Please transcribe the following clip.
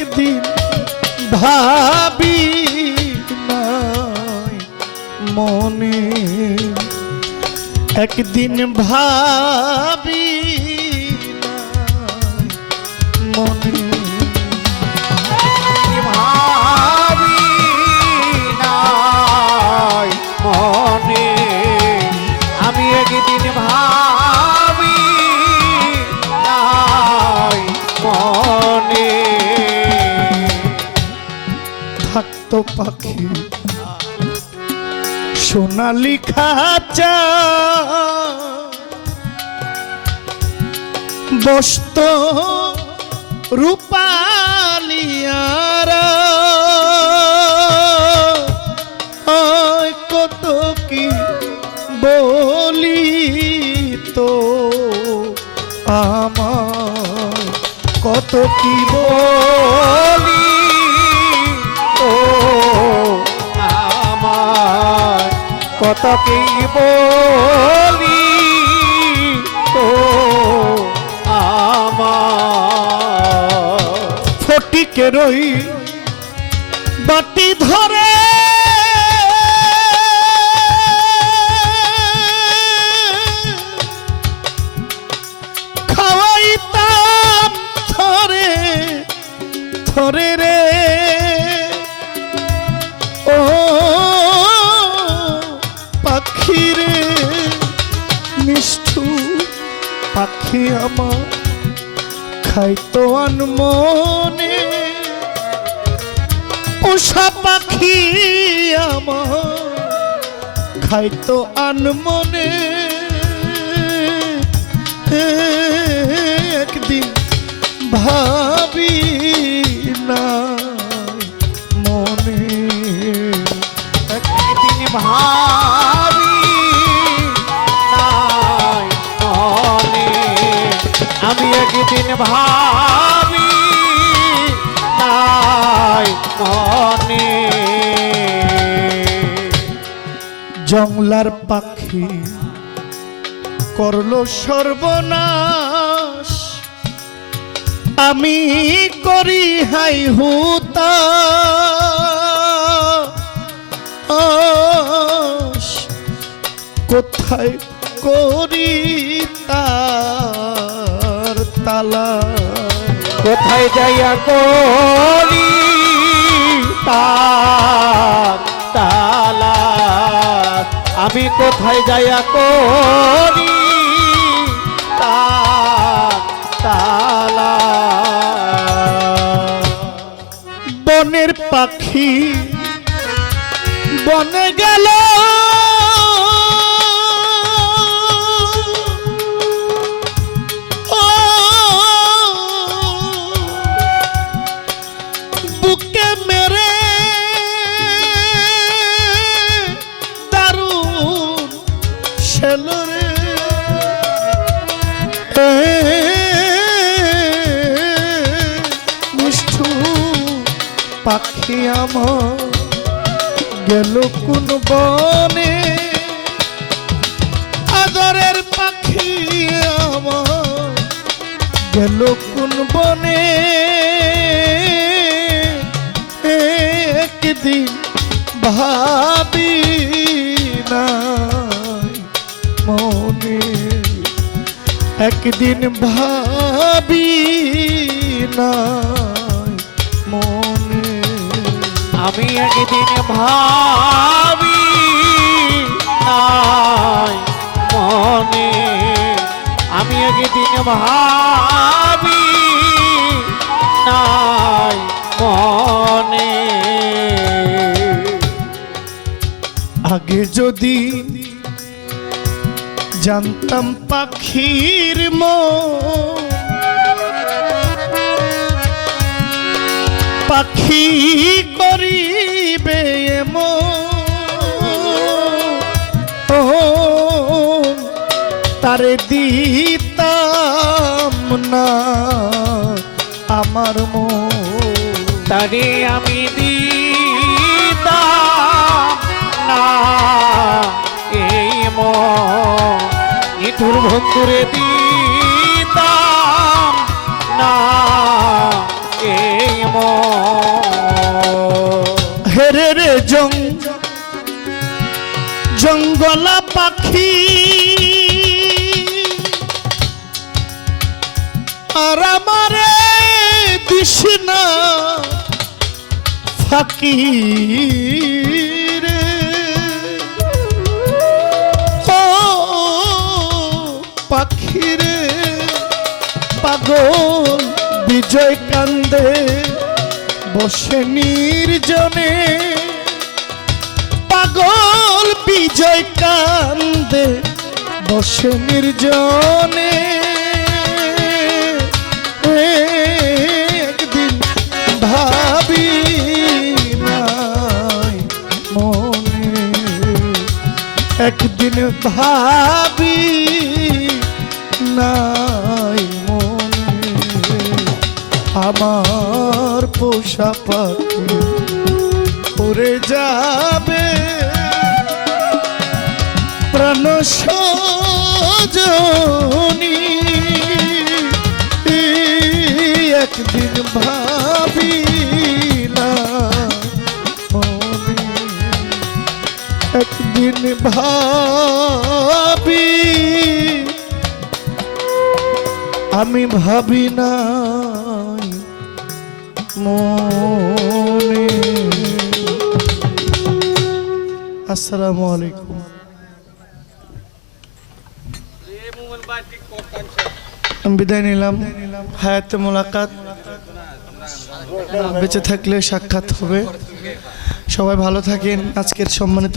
একদিন ভাবি নাই মনে, একদিন ভাবি নাই মনে, ভাবি নাই মনে, আমি একদিন ভাবি নাই মনে। থাকতো পাখি সোনালি খাঁচা, বসত রূপালিয়ারা, কত কি বলি তো আমার, কত কি বলি ও আমার, কত কি বলি ও আমার। ফটিকে রই বাটি ধরে খাওয়াইতাম থরে থরে রে, ও পাখি রে নিষ্ঠুর পাখি আমার খাইতো আনমনে, পোষা পাখি আমার খাইতো আনমনে। একদিন ভাবি নাই মনে, একদিন ভাবি নাই মনে, আমি একদিন ভাবি নাই মনে। জংলার পাখি করলো সর্বনাশ, আমি করি হাই হুতাশ, কোথায় করি তার তালা, কোথায় যাইয়া করি তার তালা, আমি কোথায় যাইয়া করি তার তালা। বনের পাখি বনে গেল, বুকে মেরে দারুণ ছেলরে, নিষ্ঠুর পাখি আমার গেল কোন বনে, আদরের পাখি আমার গেল কোন বনে। একদিন ভাবি নাই মনে, একদিন ভাবি নাই মনে, আমি একদিন ভাবি নাই মনে, আমি একদিন ভাবি নাই মনে। আগে যদি জানতাম পাখির মন, পাখি করিবে এমন, তারে দিতাম না আমার মন, তারে আমি দিতাম না এই মন, নিঠুর বন্ধুরে দিতাম না এই মন হেরে রে জঙ্গলা পাখি আর আমারে দিশনা ফাঁকি রে ও পাখি রে পাগল বিজয় কান্দে বসে নির্জনে পাগল বিজয় কান্দে বসে নির্জনে একদিন ভাবি নাই মনে একদিন ভাবি নাই মনে আমার পোষা পাখি উড়ে যাবে প্রাণ সজনী একদিন ভাবি না মনে একদিন ভাবি আমি ভাবি নাই মনে। আসসালামু আলাইকুম। আমি বিদায় নিলাম। হায়াতে মোলাকাত, বেঁচে থাকলে সাক্ষাৎ হবে। সবাই ভালো থাকেন। আজকের সম্মানিত